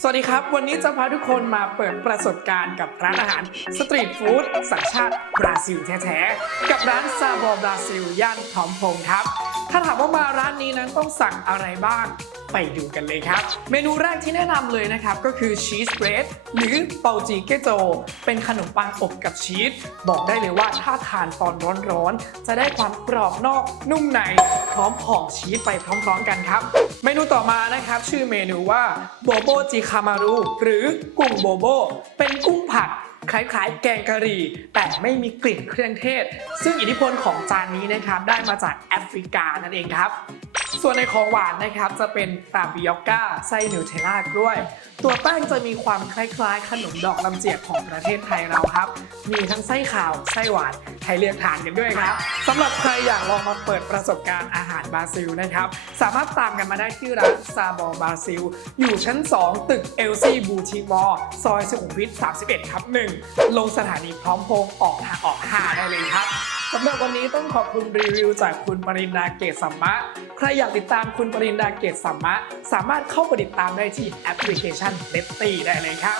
สวัสดีครับ วันนี้จะพาทุกคนมาเปิดประสบการณ์กับร้านอาหารสตรีทฟู้ดสัญชาติบราซิลแท้ๆ กับร้านซาบอบราซิลย่านพร้อมพงครับ ถ้าถามว่ามาร้านนี้นั้นต้องสั่งอะไรบ้างไปดูกันเลยครับ เมนูแรกที่แนะนำเลยนะครับ ก็คือชีสเบรดหรือเปาจีเกโจ เป็นขนมปังอบกับชีส บอกได้เลยว่าถ้าทานตอนร้อนๆ จะได้ความกรอบนอกนุ่มใน พร้อมหอชีสไปพร้อม ๆ กันครับ เมนูต่อมานะครับ ชื่อเมนูว่าโบโบจิคามารุหรือกุ้งโบโบ เป็นกุ้งผัดคล้ายๆ แกงกะหรี่ แต่ไม่มีกลิ่นเครื่องเทศ ซึ่งอิทธิพลของจานนี้นะครับได้มาจากแอฟริกานั่นเองครับ ส่วนในของหวานนะครับจะเป็นตาบิยอกก้าไส้นิวเทล่ากล้วย ตัวแป้งจะมีความคล้ายๆ ขนมดอกลำเจียกของประเทศไทยเราครับ มีทั้งไส้ขาวไส้หวานให้เลือกทานกันด้วยครับสำหรับใครอยากลองมาเปิดประสบการณ์อาหารบราซิลนะครับ สามารถตามกันมาได้ที่ร้านซาบอบราซิล อยู่ชั้น 2 ตึกเอลซีบูติมอลซอยสุขุมวิท31ครับ1ลงสถานีพร้อมพงษ์ออกทางออก5ได้เลยครับ สำหรับวันนี้ต้องขอบคุณรีวิวจากคุณปรินดาเกตสัมมะ ใครอยากติดตามคุณปรินดาเกตสัมมะ สามารถเข้าไปติดตามได้ที่แอปพลิเคชันเดตตี้ได้เลยครับ